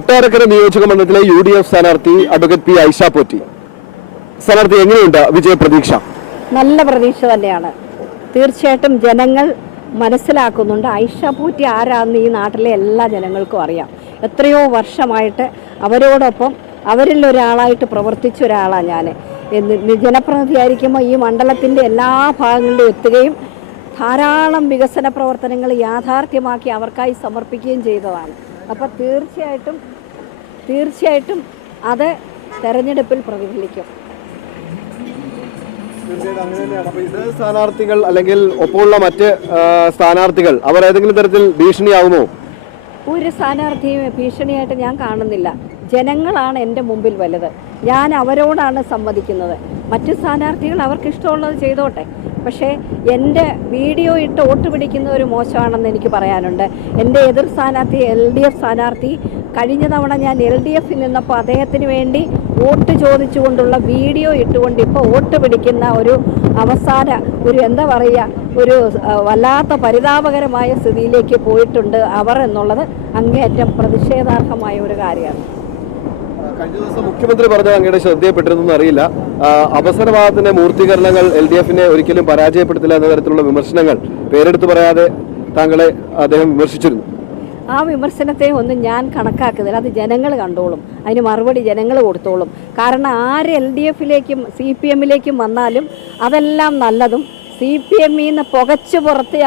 കൊട്ടാരക്കര നിയോജക മണ്ഡലത്തിലെ UDF സ്ഥാനാർത്ഥി അഡ്വക്കേറ്റ് പി ഐഷ പോറ്റി. സ്ഥാനാർത്ഥി എങ്ങനെയുണ്ട് വിജയപ്രതീക്ഷ? നല്ല പ്രതീക്ഷ തന്നെയാണ്. തീർച്ചയായിട്ടും ജനങ്ങൾ മനസ്സിലാക്കുന്നുണ്ട്. ഐഷ പോറ്റി ആരാന്ന് ഈ നാട്ടിലെ എല്ലാ ജനങ്ങൾക്കും അറിയാം. എത്രയോ വർഷമായിട്ട് അവരോടൊപ്പം അവരിൽ ഒരാളായിട്ട് പ്രവർത്തിച്ച ഒരാളാണ് ഞാൻ. ജനപ്രതിനിധിയായിരിക്കുമ്പോൾ ഈ മണ്ഡലത്തിൻ്റെ എല്ലാ ഭാഗങ്ങളിലും എത്തുകയും ധാരാളം വികസന പ്രവർത്തനങ്ങൾ യാഥാർത്ഥ്യമാക്കി അവർക്കായി സമർപ്പിക്കുകയും ചെയ്തതാണ്. അപ്പോൾ തീർച്ചയായിട്ടും അത് തെരഞ്ഞെടുപ്പിൽ പ്രതിഫലിക്കും. സ്ഥാനാർത്ഥികൾ അല്ലെങ്കിൽ ഒപ്പമുള്ള മറ്റ് സ്ഥാനാർത്ഥികൾ അവർ ഏതെങ്കിലും തരത്തിൽ ഭീഷണിയാകുമോ? ഒരു സ്ഥാനാർത്ഥിയും ഭീഷണിയായിട്ട് ഞാൻ കാണുന്നില്ല. ജനങ്ങളാണ് എൻ്റെ മുമ്പിൽ വലുത്. ഞാൻ അവരോടാണ് സംവദിക്കുന്നത്. മറ്റു സ്ഥാനാർത്ഥികൾ അവർക്ക് ഇഷ്ടമുള്ളത് ചെയ്തോട്ടെ. പക്ഷേ എൻ്റെ വീഡിയോ ഇട്ട് വോട്ട് പിടിക്കുന്ന ഒരു മോശമാണെന്ന് എനിക്ക് പറയാനുണ്ട്. എൻ്റെ എതിർ സ്ഥാനാർത്ഥി LDF സ്ഥാനാർത്ഥി കഴിഞ്ഞ തവണ ഞാൻ LDF നിന്നപ്പോൾ അദ്ദേഹത്തിന് വേണ്ടി വോട്ട് ചോദിച്ചുകൊണ്ടുള്ള വീഡിയോ ഇട്ടുകൊണ്ട് ഇപ്പോൾ വോട്ട് പിടിക്കുന്ന ഒരു എന്താ പറയുക, ഒരു വല്ലാത്ത പരിതാപകരമായ സ്ഥിതിയിലേക്ക് പോയിട്ടുണ്ട് അവർ എന്നുള്ളത് അങ്ങേയറ്റം പ്രതിഷേധാർഹമായ ഒരു കാര്യമാണ്. കഴിഞ്ഞ ദിവസം മുഖ്യമന്ത്രി പറഞ്ഞത് അങ്ങയുടെ ശ്രദ്ധയപ്പെട്ടിരുന്നു അറിയില്ല. അവസരവാദത്തിന്റെ മൂർത്തീകരണങ്ങൾ LDFനെ ഒരിക്കലും പരാജയപ്പെടുത്തില്ല എന്ന തരത്തിലുള്ള വിമർശനങ്ങൾ പേരെടുത്ത് പറയാതെ താങ്കളെ അദ്ദേഹം വിമർശിച്ചിരുന്നു. ആ വിമർശനത്തെ ഒന്നും ഞാൻ കണക്കാക്കുന്നില്ല. അത് ജനങ്ങൾ കണ്ടോളും. അതിന് മറുപടി ജനങ്ങൾ കൊടുത്തോളും. കാരണം ആര് LDFിലേക്കും CPMലേക്കും വന്നാലും അതെല്ലാം നല്ലതും CPMൽ നിന്ന് പുകച്ച്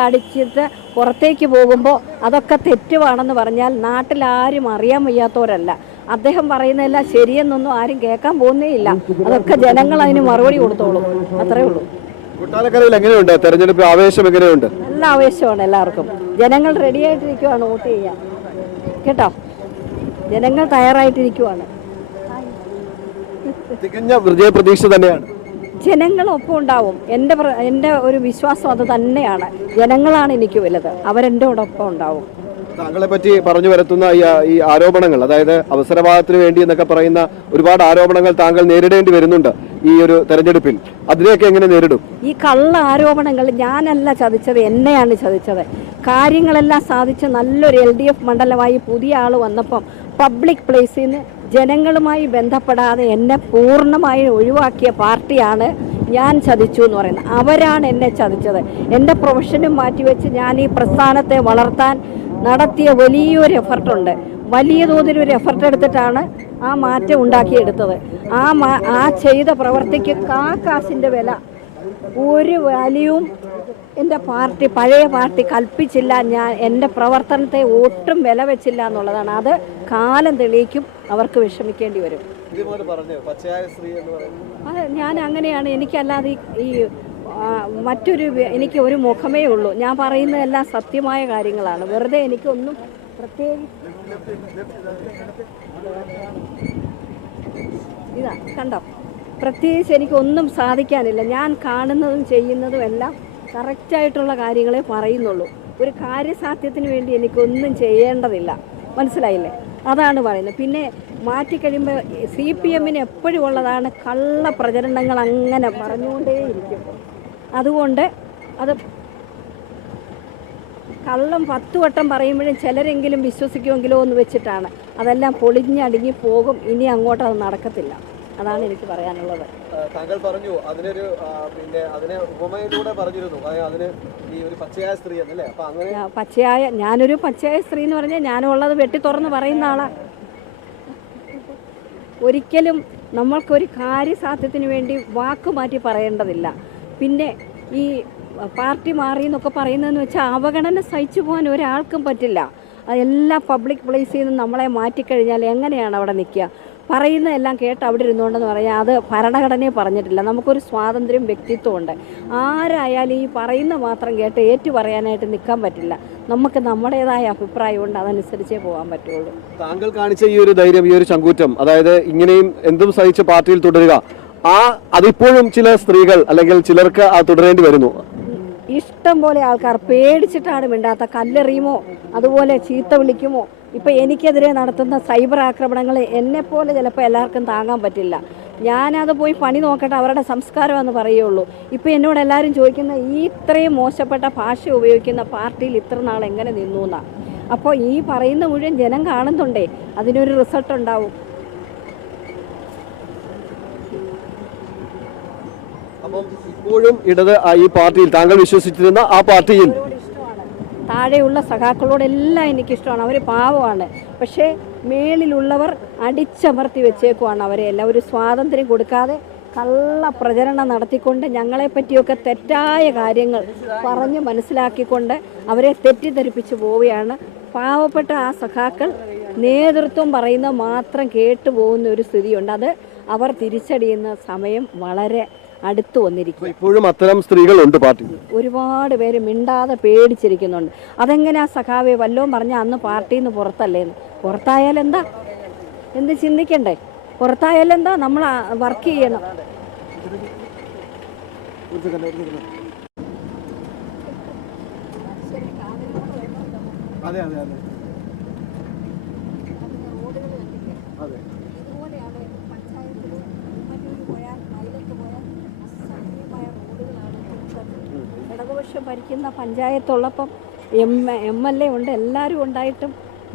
അടിച്ചിട്ട് പുറത്തേക്ക് പോകുമ്പോൾ അതൊക്കെ തെറ്റുവാണെന്ന് പറഞ്ഞാൽ നാട്ടിലാരും അറിയാൻ വയ്യാത്തവരല്ല. അദ്ദേഹം പറയുന്നതെല്ലാം ശരിയെന്നൊന്നും ആരും കേൾക്കാൻ പോകുന്നേയില്ല. അതൊക്കെ ജനങ്ങൾ അതിന് മറുപടി കൊടുത്തോളും. അത്രേ ഉള്ളൂ. കൊട്ടാരക്കരയിൽ എങ്ങനെയുണ്ട് തെരഞ്ഞെടുപ്പ് ആവേശം? എങ്ങനെയുണ്ട്? നല്ല ആവേശമാണ് എല്ലാവർക്കും. ജനങ്ങൾ റെഡിയായിട്ടിരിക്കുവാണ് വോട്ട് ചെയ്യാൻ. കേട്ടോ, ജനങ്ങൾ തയ്യാറായിട്ടിരിക്കുവാണ്. തികഞ്ഞ വിജയപ്രതീക്ഷ തന്നെയാണ്. ജനങ്ങളൊപ്പം ഉണ്ടാവും. എൻ്റെ ഒരു വിശ്വാസം അത് തന്നെയാണ്. ജനങ്ങളാണ് എനിക്ക് വലുത്. അവരെൻ്റെ ഒപ്പം ഉണ്ടാവും. താങ്കളെ പറ്റി പറഞ്ഞു വരുത്തുന്ന ഈ ആരോപണങ്ങൾ, അതായത് അവസരവാദത്തിന് വേണ്ടി എന്നൊക്കെ പറയുന്ന ഒരുപാട് ആരോപണങ്ങൾ താങ്കൾ നേരിടേണ്ടി വരുന്നുണ്ട് ഈ ഒരു തെരഞ്ഞെടുപ്പിൽ. അതിനെയൊക്കെ എങ്ങനെ നേരിടും? ഈ കള്ള ആരോപണങ്ങൾ ഞാനല്ല ചതിച്ചത്, എന്നെയാണ് ചതിച്ചത്. കാര്യങ്ങളെല്ലാം സാധിച്ച് നല്ലൊരു LDF മണ്ഡലമായി പുതിയ ആൾ വന്നപ്പം പബ്ലിക് പ്ലേസിൽ നിന്ന് ജനങ്ങളുമായി ബന്ധപ്പെടാതെ എന്നെ പൂർണ്ണമായി ഒഴിവാക്കിയ പാർട്ടിയാണ് ഞാൻ ചതിച്ചു എന്ന് പറയുന്നത്. അവരാണ് എന്നെ ചതിച്ചത്. എൻ്റെ പ്രൊഫഷനും മാറ്റിവെച്ച് ഞാൻ ഈ പ്രസ്ഥാനത്തെ വളർത്താൻ നടത്തിയ വലിയൊരു എഫർട്ടുണ്ട്. വലിയ തോതിലൊരു എഫർട്ട് എടുത്തിട്ടാണ് ആ മാറ്റം ഉണ്ടാക്കിയെടുത്തത്. ആ ചെയ്ത പ്രവൃത്തിക്ക് കാശിൻ്റെ വില ഒരു വാല്യൂവും എൻ്റെ പഴയ പാർട്ടി കൽപ്പിച്ചില്ല. ഞാൻ എൻ്റെ പ്രവർത്തനത്തെ ഒട്ടും വില വെച്ചില്ല എന്നുള്ളതാണ്. അത് കാലം തെളിയിക്കും. അവർക്ക് വിഷമിക്കേണ്ടി വരും. അത് ഞാൻ അങ്ങനെയാണ്. എനിക്കല്ലാതെ ഈ എനിക്ക് ഒരു മുഖമേ ഉള്ളൂ. ഞാൻ പറയുന്നതെല്ലാം സത്യമായ കാര്യങ്ങളാണ്. വെറുതെ എനിക്കൊന്നും പ്രത്യേകിച്ച് എനിക്കൊന്നും സാധിക്കാനില്ല. ഞാൻ കാണുന്നതും ചെയ്യുന്നതും എല്ലാം കറക്റ്റായിട്ടുള്ള കാര്യങ്ങളെ പറയുന്നുള്ളൂ. ഒരു കാര്യസാധ്യത്തിന് വേണ്ടി എനിക്കൊന്നും ചെയ്യേണ്ടതില്ല. മനസ്സിലായില്ലേ? അതാണ് പറയുന്നത്. പിന്നെ മാറ്റിക്കഴിയുമ്പോൾ CPMന് എപ്പോഴും ഉള്ളതാണ് കള്ള പ്രചരണങ്ങൾ. അങ്ങനെ പറഞ്ഞുകൊണ്ടേയിരിക്കും. അതുകൊണ്ട് അത് കള്ളം 10 വട്ടം പറയുമ്പോഴും ചിലരെങ്കിലും വിശ്വസിക്കുമെങ്കിലോ എന്ന് വെച്ചിട്ടാണ്. അതെല്ലാം പൊളിഞ്ഞടുങ്ങി പോകും. ഇനി അങ്ങോട്ട് അത് നടക്കത്തില്ല. അതാണ് എനിക്ക് പറയാനുള്ളത്. താങ്കൾ പറഞ്ഞു അതിനെ ഉപമയിലൂടെ പറഞ്ഞിരുന്നു, അതിന് ഈ ഒരു പച്ചയായ സ്ത്രീ എന്നല്ലേ? അപ്പൊ അങ്ങനെ ഞാനൊരു പച്ചയായ സ്ത്രീ എന്ന് പറഞ്ഞാൽ ഞാനുള്ളത് വെട്ടി തുറന്ന് പറയുന്ന ആളാണ്. ഒരിക്കലും നമ്മൾക്കൊരു കാര്യസാധ്യത്തിന് വേണ്ടി വാക്ക് മാറ്റി പറയേണ്ടതില്ല. പിന്നെ ഈ പാർട്ടി മാറി എന്നൊക്കെ പറയുന്നതെന്ന് വെച്ചാൽ അവഗണന സഹിച്ചു പോകാൻ ഒരാൾക്കും പറ്റില്ല. എല്ലാ പബ്ലിക് പ്ലേസിൽ നിന്നും നമ്മളെ മാറ്റിക്കഴിഞ്ഞാൽ എങ്ങനെയാണ് അവിടെ നിൽക്കുക? പറയുന്നതെല്ലാം കേട്ട് അവിടെ ഇരുന്നുകൊണ്ടെന്ന് പറയാം. അത് ഭരണഘടനയെ പറഞ്ഞിട്ടില്ല. നമുക്കൊരു സ്വാതന്ത്ര്യം, വ്യക്തിത്വമുണ്ട്. ആരായാലും ഈ പറയുന്ന മാത്രം കേട്ട് ഏറ്റു പറയാനായിട്ട് നിൽക്കാൻ പറ്റില്ല. നമുക്ക് നമ്മുടേതായ അഭിപ്രായമുണ്ട്. അതനുസരിച്ചേ പോകാൻ പറ്റുള്ളൂ. താങ്കൾ കാണിച്ച ഈ ഒരു ധൈര്യം, ഈ ഒരു ചങ്കൂറ്റം, അതായത് ഇങ്ങനെയും എന്തും സഹിച്ച് പാർട്ടിയിൽ തുടരുക, അതിപ്പോഴും ചില സ്ത്രീകൾ അല്ലെങ്കിൽ ചിലർക്ക് തുടരേണ്ടി വരുന്നു. ഇഷ്ടം പോലെ ആൾക്കാർ പേടിച്ചിട്ടാണ് മിണ്ടാത്ത. കല്ലെറിയുമോ, അതുപോലെ ചീത്ത വിളിക്കുമോ. ഇപ്പം എനിക്കെതിരെ നടത്തുന്ന സൈബർ ആക്രമണങ്ങൾ എന്നെപ്പോലെ ചിലപ്പോൾ എല്ലാവർക്കും താങ്ങാൻ പറ്റില്ല. ഞാനത് പോയി പണി നോക്കട്ടെ, അവരുടെ സംസ്കാരമെന്ന് പറയുള്ളൂ. ഇപ്പോൾ എന്നോട് എല്ലാവരും ചോദിക്കുന്ന ഈ ഇത്രയും മോശപ്പെട്ട ഭാഷ ഉപയോഗിക്കുന്ന പാർട്ടിയിൽ ഇത്ര നാൾ എങ്ങനെ നിന്നു എന്നാണ്. അപ്പോൾ ഈ പറയുന്ന മുഴുവൻ ജനം കാണുന്നുണ്ടേ, അതിനൊരു റിസൾട്ട് ഉണ്ടാവും. അപ്പം ഇപ്പോഴും ഇടത് ഈ പാർട്ടിയിൽ താങ്കൾ വിശ്വസിച്ചിരുന്ന ആ പാർട്ടിയിൽ താഴെയുള്ള സഖാക്കളോടെല്ലാം എനിക്കിഷ്ടമാണ്. അവർ പാവമാണ്, പക്ഷേ മേളിലുള്ളവർ അടിച്ചമർത്തി വെച്ചേക്കുവാണ് അവരെ എല്ലാം. ഒരു സ്വാതന്ത്ര്യം കൊടുക്കാതെ കള്ള പ്രചരണം നടത്തിക്കൊണ്ട് ഞങ്ങളെപ്പറ്റിയൊക്കെ തെറ്റായ കാര്യങ്ങൾ പറഞ്ഞ് മനസ്സിലാക്കിക്കൊണ്ട് അവരെ തെറ്റിദ്ധരിപ്പിച്ച് പോവുകയാണ്. പാവപ്പെട്ട ആ സഖാക്കൾ നേതൃത്വം പറയുന്ന മാത്രം കേട്ടു പോകുന്ന ഒരു സ്ഥിതിയുണ്ട്. അത് അവർ തിരിച്ചടിയുന്ന സമയം വളരെ അടുത്തു വന്നിരിക്കും. ഇപ്പോഴും അത്തരം സ്ത്രീകളുണ്ട് പാർട്ടി. ഒരുപാട് പേര് മിണ്ടാതെ പേടിച്ചിരിക്കുന്നുണ്ട്. അതെങ്ങനെയാ സഖാവെ വല്ലതും പറഞ്ഞാൽ അന്ന് പാർട്ടിയിൽ നിന്ന് പുറത്തല്ലേന്ന്? പുറത്തായാലെന്താ? എന്ത് ചിന്തിക്കണ്ടേ? പുറത്തായാലെന്താ? നമ്മൾ വർക്ക് ചെയ്യണം. അതെ അതെ അതെ അതെ. ഇടതുപക്ഷം ഭരിക്കുന്ന പഞ്ചായത്തുള്ളപ്പം എം.എൽ.എ ഉണ്ട്, എല്ലാവരും ഉണ്ടായിട്ടും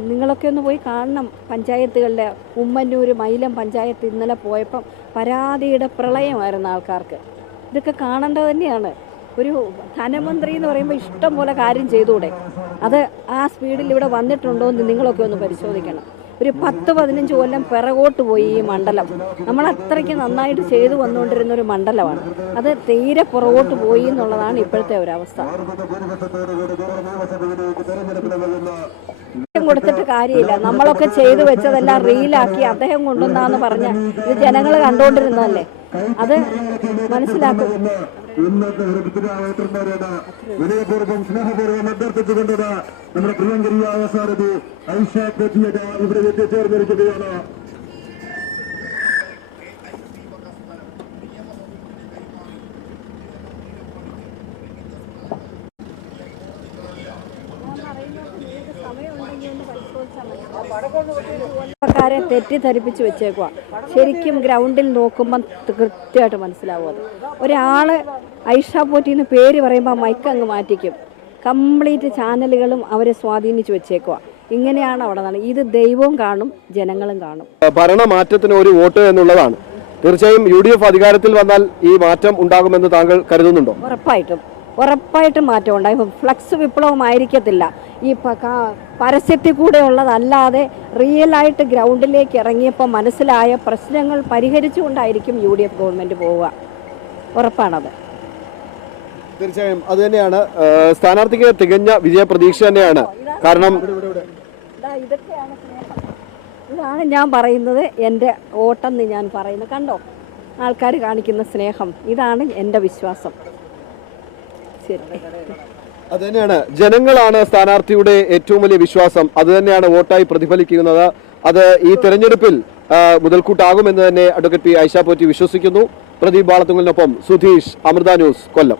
നിങ്ങളൊക്കെ ഒന്ന് പോയി കാണണം. പഞ്ചായത്തുകളിലെ ഉമ്മന്നൂർ മൈലം പഞ്ചായത്ത് ഇന്നലെ പോയപ്പം പരാതിയുടെ പ്രളയമായിരുന്നു ആൾക്കാർക്ക്. ഇതൊക്കെ കാണേണ്ടത് തന്നെയാണ്. ഒരു ധനമന്ത്രി എന്ന് പറയുമ്പോൾ ഇഷ്ടം പോലെ കാര്യം ചെയ്തുകൂടെ? അത് ആ സ്പീഡിൽ ഇവിടെ വന്നിട്ടുണ്ടോ എന്ന് നിങ്ങളൊക്കെ ഒന്ന് പരിശോധിക്കണം. ഒരു 10-15 കൊല്ലം പിറകോട്ട് പോയി ഈ മണ്ഡലം. നമ്മൾ അത്രയ്ക്ക് നന്നായിട്ട് ചെയ്തു വന്നുകൊണ്ടിരുന്ന ഒരു മണ്ഡലമാണ്. അത് തീരെ പുറകോട്ട് പോയി എന്നുള്ളതാണ് ഇപ്പോഴത്തെ ഒരവസ്ഥ. കൊടുത്തിട്ട് കാര്യമില്ല. നമ്മളൊക്കെ ചെയ്തു വെച്ചതെല്ലാം റീലാക്കി അദ്ദേഹം കൊണ്ടുവന്നാന്ന് പറഞ്ഞ ഇത് ജനങ്ങൾ കണ്ടുകൊണ്ടിരുന്നതല്ലേ. അത് മനസ്സിലാക്കും. ഇന്നത്തെ വിനയപൂർവ്വം സ്നേഹപൂർവ്വം അഭ്യർത്ഥിച്ചുകൊണ്ടത് നമ്മുടെ പ്രിയങ്കരിയായ സാരഥി ഐഷ പോറ്റിയുടെ ഇവിടെ എത്തിച്ചേർന്നിരിക്കുകയാണ്. ക്കാരെ തെറ്റിദ്ധരിപ്പിച്ച് വെച്ചേക്കുക. ശരിക്കും ഗ്രൗണ്ടിൽ നോക്കുമ്പം കൃത്യമായിട്ട് മനസ്സിലാവും. അത് ഒരാൾ ഐഷ പോറ്റിന്ന് പേര് പറയുമ്പോൾ മൈക്ക് അങ്ങ് മാറ്റിക്കും. കംപ്ലീറ്റ് ചാനലുകളും അവരെ സ്വാധീനിച്ച് വെച്ചേക്കുക. ഇങ്ങനെയാണ് അവിടെ നടന്നത്. ഇത് ദൈവവും കാണും, ജനങ്ങളും കാണും. ഭരണമാറ്റത്തിന് ഒരു വോട്ട് എന്നുള്ളതാണ്. തീർച്ചയായും UDF അധികാരത്തിൽ വന്നാൽ ഈ മാറ്റം ഉണ്ടാകുമെന്ന് താങ്കൾ കരുതുന്നുണ്ടോ? ഉറപ്പായിട്ടും മാറ്റം ഉണ്ടായി. ഫ്ലക്സ് വിപ്ലവമായിരിക്കത്തില്ല. ഈ പരസ്യത്തിൽ കൂടെ ഉള്ളതല്ലാതെ റിയലായിട്ട് ഗ്രൗണ്ടിലേക്ക് ഇറങ്ങിയപ്പോൾ മനസ്സിലായ പ്രശ്നങ്ങൾ പരിഹരിച്ചുകൊണ്ടായിരിക്കും UDF ഗവൺമെൻറ് പോവുക. ഉറപ്പാണത്. തീർച്ചയായും അത് തന്നെയാണ്. സ്ഥാനാർത്ഥിക്ക് തികഞ്ഞ വിജയപ്രതീക്ഷ തന്നെയാണ്. കാരണം ഇതാണ് ഞാൻ പറയുന്നത്, എൻ്റെ വോട്ടെന്ന് ഞാൻ പറയുന്നത്. കണ്ടോ ആൾക്കാർ കാണിക്കുന്ന സ്നേഹം? ഇതാണ് എൻ്റെ വിശ്വാസം. അത് തന്നെയാണ്, ജനങ്ങളാണ് സ്ഥാനാർത്ഥിയുടെ ഏറ്റവും വലിയ വിശ്വാസം. അത് തന്നെയാണ് വോട്ടായി പ്രതിഫലിക്കുന്നത്. അത് ഈ തെരഞ്ഞെടുപ്പിൽ മുതൽക്കൂട്ടാകുമെന്ന് തന്നെ അഡ്വക്കേറ്റ് പി ഐഷ പോറ്റി വിശ്വസിക്കുന്നു. പ്രദീപ് ബാളത്തുങ്കലിനൊപ്പം സുധീഷ്, അമൃത ന്യൂസ്, കൊല്ലം.